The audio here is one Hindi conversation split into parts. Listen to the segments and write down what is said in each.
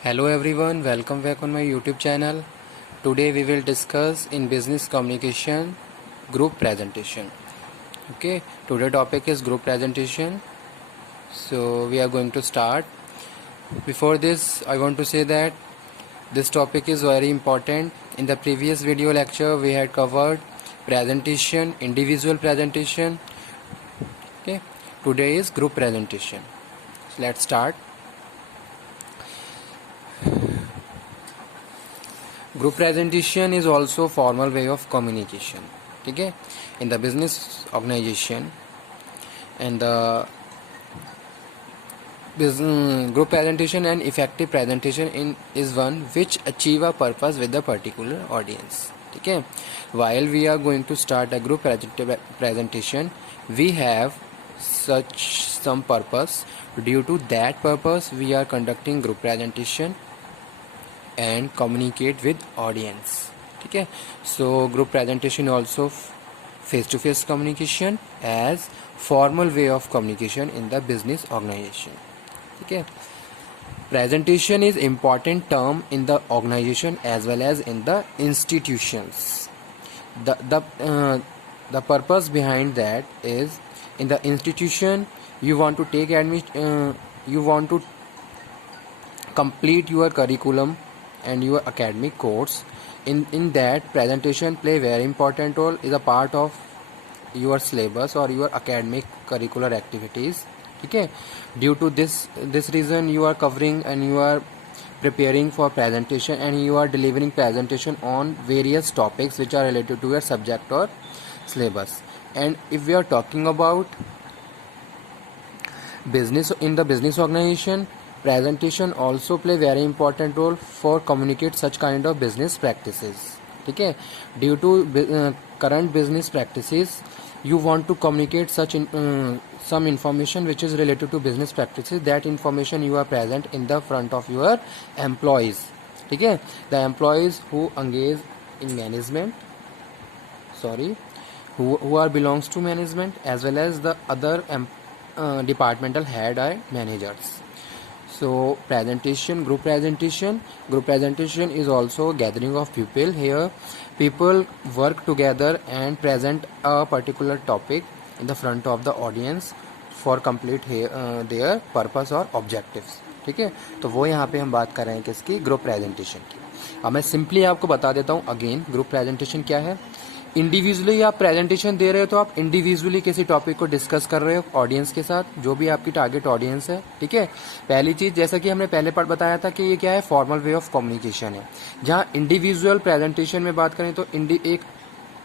Hello everyone, welcome back on my YouTube channel. Today we will discuss in business communication group presentation. Okay, today topic is group presentation. So we are going to start. Before this, I want to say that this topic is very important. In the previous video lecture, we had covered presentation, individual presentation. Okay, today is group presentation. So let's start. Group presentation is also formal way of communication. ठीक है, in the business organisation and the group presentation and effective presentation in is one which achieve a purpose with a particular audience. ठीक है, while we are going to start a group presentation, we have such some purpose. Due to that purpose, we are conducting group presentation and communicate with audience. ठीक है, so group presentation also face to face communication as formal way of communication in the business organization. ठीक है, presentation is important term in the organization as well as in the institutions. The purpose behind that is in the institution you want to take you want to complete your curriculum and your academic course. In that, presentation play very important role, is a part of your syllabus or your academic curricular activities. ठीक है, due to this reason you are covering and you are preparing for presentation and you are delivering presentation on various topics which are related to your subject or syllabus. And if we are talking about business, in the business organization, presentation also play very important role for communicate such kind of business practices. ठीक है, due to current business practices you want to communicate such some information which is related to business practices. That information you are present in the front of your employees. ठीक है, the employees who engage in management, who are belongs to management as well as the other departmental head or managers. So presentation, group presentation is also gathering of people. Here people work together and present a particular topic in the front of the audience for complete their purpose or objectives. ठीक है, तो वो यहाँ पे हम बात कर रहे हैं किसकी, ग्रुप प्रेजेंटेशन की. अब मैं सिंपली आपको बता देता हूँ अगेन ग्रुप प्रेजेंटेशन क्या है. इंडिविजुअली आप प्रेजेंटेशन दे रहे हो तो आप इंडिविजुअली किसी टॉपिक को डिस्कस कर रहे हो ऑडियंस के साथ, जो भी आपकी टारगेट ऑडियंस है. ठीक है, पहली चीज जैसा कि हमने पहले पार्ट बताया था कि ये क्या है, फॉर्मल वे ऑफ कम्युनिकेशन है. जहां इंडिविजुअल प्रेजेंटेशन में बात करें तो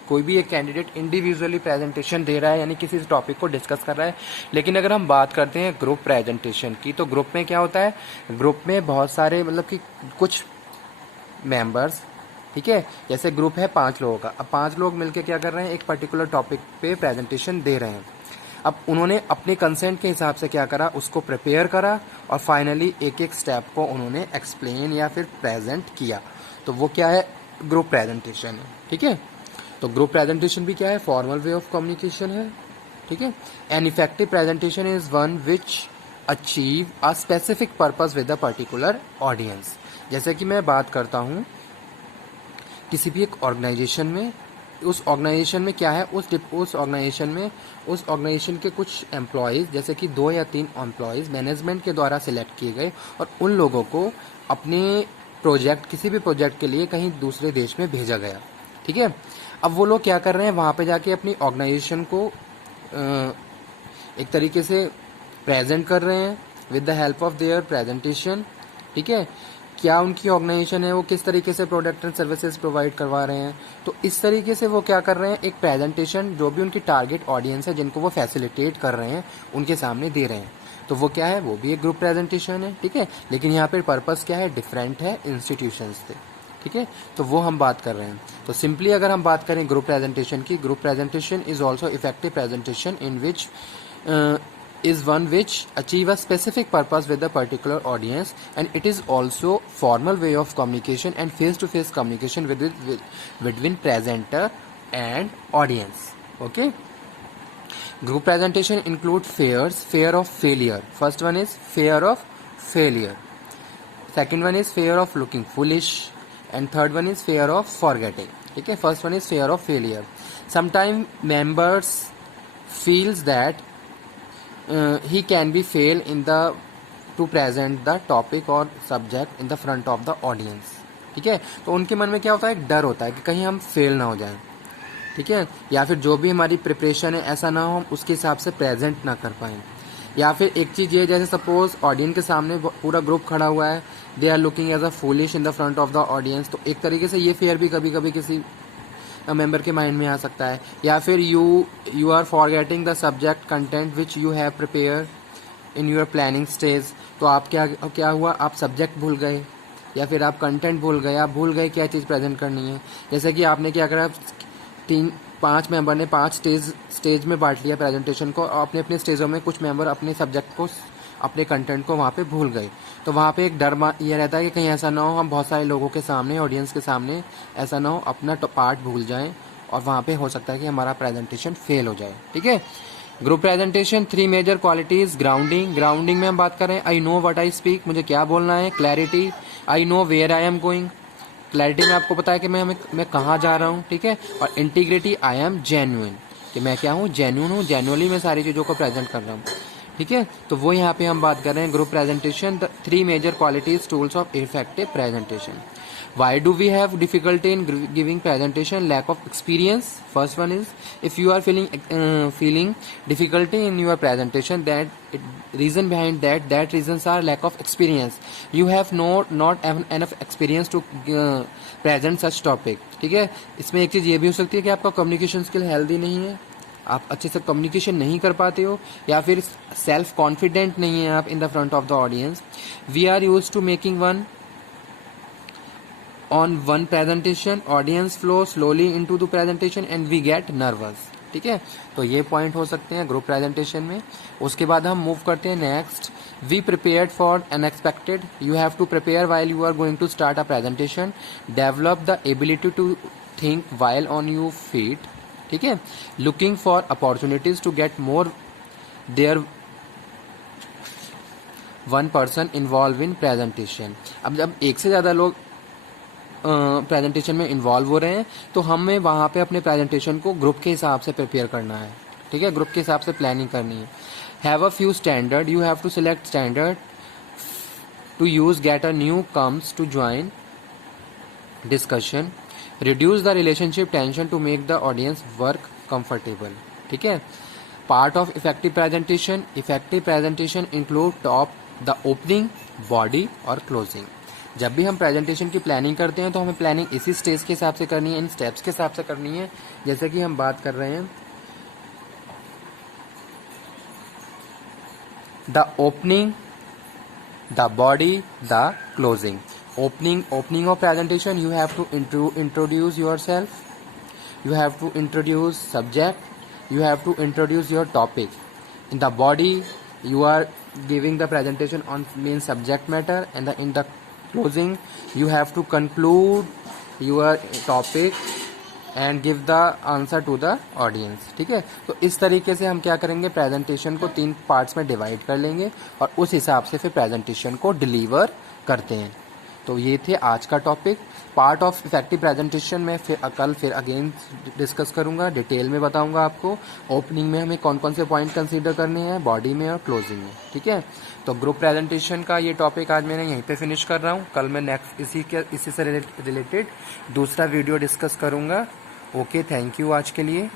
कोई भी एक कैंडिडेट इंडिविजुअली प्रेजेंटेशन दे रहा है, यानी किसी टॉपिक को डिस्कस कर रहा है. लेकिन अगर हम बात करते हैं ग्रुप प्रेजेंटेशन की, तो ग्रुप में क्या होता है, ग्रुप में बहुत सारे मतलब कि कुछ मेंबर्स. ठीक है, जैसे ग्रुप है 5 लोगों का. अब 5 लोग मिलकर क्या कर रहे हैं, एक पर्टिकुलर टॉपिक पे प्रेजेंटेशन दे रहे हैं. अब उन्होंने अपने कंसेंट के हिसाब से क्या करा, उसको प्रिपेयर करा और फाइनली एक एक स्टेप को उन्होंने एक्सप्लेन या फिर प्रेजेंट किया. तो वो क्या है, ग्रुप प्रेजेंटेशन है. ठीक है, तो ग्रुप प्रेजेंटेशन भी क्या है, फॉर्मल वे ऑफ कम्युनिकेशन है. ठीक है, an effective presentation is one which achieve a specific purpose with a particular audience. जैसे कि मैं बात करता हूँ किसी भी एक ऑर्गेनाइजेशन में, उस ऑर्गेनाइजेशन में क्या है, उस ऑर्गेनाइजेशन के कुछ एम्प्लॉयज़, जैसे कि 2 या 3 एम्प्लॉयज़ मैनेजमेंट के द्वारा सिलेक्ट किए गए और उन लोगों को अपने प्रोजेक्ट, किसी भी प्रोजेक्ट के लिए कहीं दूसरे देश में भेजा गया. ठीक है, अब वो लोग क्या कर रहे हैं, वहाँ पे जाके अपनी ऑर्गेनाइजेशन को एक तरीके से प्रेजेंट कर रहे हैं with the help of their presentation. ठीक है, क्या उनकी ऑर्गेनाइजेशन है, वो किस तरीके से प्रोडक्ट एंड सर्विसेज प्रोवाइड करवा रहे हैं. तो इस तरीके से वो क्या कर रहे हैं, एक प्रेजेंटेशन जो भी उनकी टारगेट ऑडियंस है, जिनको वो फैसिलिटेट कर रहे हैं, उनके सामने दे रहे हैं. तो वो क्या है, वो भी एक ग्रुप प्रेजेंटेशन है. ठीक है, लेकिन यहाँ पे पर्पस क्या है, डिफरेंट है इंस्टीट्यूशंस से. ठीक है, तो वो हम बात कर रहे हैं. तो सिंपली अगर हम बात करें ग्रुप प्रेजेंटेशन की, group presentation is also effective presentation in which is one which achieve a specific purpose with a particular audience, and it is also formal way of communication and face-to-face communication between presenter and audience. Okay, group presentation include fear of failure. First one is fear of failure. Second one is fair of looking foolish and third one is fair of forgetting. ठीक है. First one is fair of failure. Sometime members feels that he can be fail in the to present the topic or subject in the front of the audience. ठीक है. तो उनके मन में क्या होता है, एक डर होता है कि कहीं हम फेल ना हो जाएं. ठीक है. या फिर जो भी हमारी प्रिपरेशन है ऐसा ना हो हम उसके हिसाब से प्रेजेंट ना कर पाएं. या फिर एक चीज़ ये, जैसे सपोज ऑडियंस के सामने पूरा ग्रुप खड़ा हुआ है, they are looking as a foolish in the front of the audience, तो एक तरीके से ये फेयर भी कभी कभी किसी मेंबर के माइंड में आ सकता है. या फिर you are forgetting the subject content which you have prepare in your planning stage. तो आप क्या हुआ, आप सब्जेक्ट भूल गए या फिर आप कंटेंट भूल गए, आप भूल गए क्या चीज़ प्रेजेंट करनी है. जैसे कि आपने क्या करा, 5 मेंबर ने 5 स्टेज में बांट लिया प्रेजेंटेशन को, और अपने अपने स्टेजों में कुछ मेंबर अपने सब्जेक्ट को, अपने कंटेंट को वहाँ पे भूल गए. तो वहाँ पे एक डर ये रहता है कि कहीं ऐसा ना हो हम बहुत सारे लोगों के सामने, ऑडियंस के सामने ऐसा ना हो अपना पार्ट भूल जाएं और वहाँ पे हो सकता है कि हमारा प्रेजेंटेशन फेल हो जाए. ठीक है. Group presentation 3 major qualities. Grounding में हम बात करें, I know what I speak, मुझे क्या बोलना है. Clarity, I know where I am going, clarity में आपको पता है कि मैं कहाँ जा रहा हूँ. ठीक है. और इंटीग्रिटी, आई एम जेन्युइन, कि मैं क्या हूँ, जेन्युइन हूँ, जेन्युइनली मैं सारी चीज़ों को प्रेजेंट कर रहा हूँ. ठीक है. तो वो यहाँ पे हम बात कर रहे हैं group presentation, the 3 major qualities tools of effective presentation. Why do we have difficulty in giving presentation? Lack of experience. First one is, if you are feeling difficulty in your presentation, reason behind that reasons are lack of experience. You have not enough experience to present such topic. ठीक है. इसमें एक चीज़ ये भी हो सकती है कि आपका कम्युनिकेशन स्किल हेल्दी नहीं है, आप अच्छे से कम्युनिकेशन नहीं कर पाते हो, या फिर सेल्फ कॉन्फिडेंट नहीं है आप in the front of the audience. We are use to making one presentation, audience flow slowly into the presentation and we get nervous. ठीक है. तो ये पॉइंट हो सकते हैं ग्रुप प्रेजेंटेशन में. उसके बाद हम मूव करते हैं next. We prepared for unexpected. You have to prepare while you are going to start a presentation. Develop the ability to think while on you feet. ठीक है. Looking for opportunities to get more there one person involve in presentation. अब जब एक से ज़्यादा लोग प्रेजेंटेशन में इन्वॉल्व हो रहे हैं तो हमें वहाँ पे अपने प्रेजेंटेशन को ग्रुप के हिसाब से प्रिपेयर करना है. ठीक है. ग्रुप के हिसाब से प्लानिंग करनी है. Have a few standard. You have to select standard to use. Get a new comes to join discussion. Reduce the relationship tension to make the audience work comfortable. ठीक है. Part of effective presentation. Effective presentation include top, the opening, body और क्लोजिंग. जब भी हम प्रेजेंटेशन की प्लानिंग करते हैं तो हमें प्लानिंग इसी स्टेज के हिसाब से करनी है, इन स्टेप्स के हिसाब से करनी है. जैसे कि हम बात कर रहे हैं the opening, the body, the closing. Opening of presentation, you have to introduce yourself, you have to introduce subject, you have to introduce your topic. In the body, you are giving the presentation on main subject matter, and in the closing, you have to conclude your topic and give the answer to the audience. ठीक है. तो इस तरीके से हम क्या करेंगे, प्रेजेंटेशन को 3 पार्ट्स में डिवाइड कर लेंगे और उस हिसाब से फिर प्रेजेंटेशन को डिलीवर करते हैं. तो ये थे आज का topic. Part of effective presentation में कल फिर अगेन डिस्कस करूंगा, डिटेल में बताऊंगा आपको. ओपनिंग में हमें कौन कौन से पॉइंट कंसीडर करने हैं, बॉडी में और क्लोजिंग में. ठीक है. तो ग्रुप प्रेजेंटेशन का ये टॉपिक आज मैंने यहीं पे फिनिश कर रहा हूँ. कल मैं नेक्स्ट इसी से रिलेटेड दूसरा वीडियो डिस्कस करूँगा. ओके, थैंक यू आज के लिए.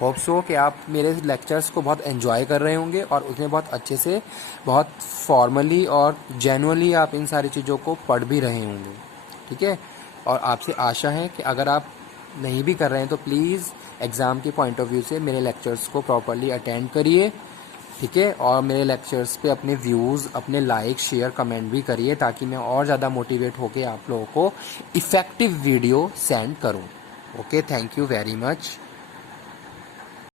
होप सो कि आप मेरे लेक्चर्स को बहुत एंजॉय कर रहे होंगे और उसमें बहुत अच्छे से, बहुत फॉर्मली और जेन्युइनली आप इन सारी चीज़ों को पढ़ भी रहे होंगे. ठीक है. और आपसे आशा है कि अगर आप नहीं भी कर रहे हैं तो प्लीज़ एग्ज़ाम के पॉइंट ऑफ व्यू से मेरे लेक्चर्स को प्रॉपर्ली अटेंड करिए. ठीक है. और मेरे लेक्चर्स पे अपने व्यूज़, अपने लाइक, शेयर, कमेंट भी करिए ताकि मैं और ज़्यादा मोटिवेट होकर आप लोगों को इफ़ेक्टिव वीडियो सेंड करूँ. Okay, thank you very much.